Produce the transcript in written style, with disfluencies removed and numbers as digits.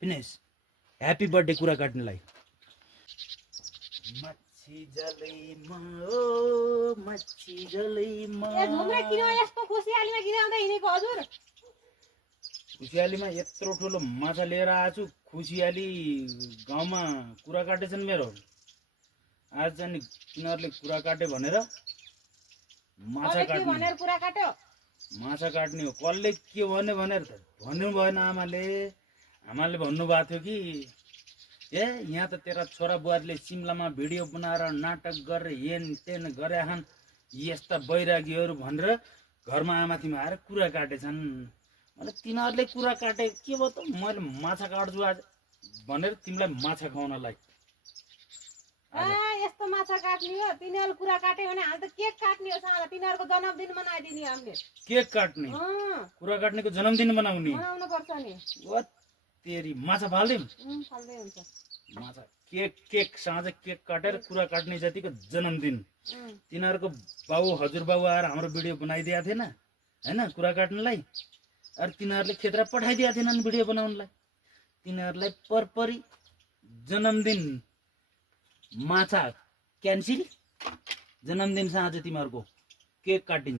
Finish happy birthday कुरा काट्नेलाई मच्छी जलैमा ओ मच्छी जलैमा ए झुम्रे किन यस्तो खुसियालीमा किन आउँदै हिँडेको हजुर? खुसियालीमा यत्रो ठुलो माछा लिएर आछु। खुसियाली गाउँमा कुरा काटेछन् मेरो। आज चाहिँ तिनीहरूले कुरा काट्यो भनेर माछा के भनेर कुरा काट्यो? माछा काट्ने हो। कसले के भन्यो भनेर त भन्नु भएन। आमाले भन्नुभएको थियो कि ए यहाँ त तेरा छोरा बुहारीले सिमलामा भिडियो बनाएर नाटक गरेर हेन तेन गरे हन् यस्ता बैरागीहरू भनेर घरमा आमाथीमा आएर कुरा काटेछन्। मैले तिनीहरूले कुरा काटे के भयो त मैले माछा काट्छु आज भनेर तिमीलाई माछा खुवाउनलाई। यस्तो माछा काट्ने हो? तिनीहरू कुरा काट्यो भने हामी त केक काट्ने हो साला। तिनीहरूको जन्मदिन मनाइदिने हामीले। केक काट्ने? कुरा काट्नेको जन्मदिन बनाउने? बनाउनु पर्छ नि। ओ तेरी माछा फाल्दिम? फाल्दै हुन्छ। माछा केक साँझ केक काटेर कुरा काट्ने जातिको जन्मदिन। तिनीहरूको बाउ हजुरबाउ आएर हाम्रो भिडियो बनाइदिएको थिएन हैन कुरा काट्नलाई। अरू तिनीहरूले खेतरा पठाइदिएको थिएनन् भिडियो बनाउनलाई। तिनीहरूलाई परपरी जन्मदिन माछा क्यान्सिल। जन्मदिन साँझ तिमीहरूको केक काटिन्छ।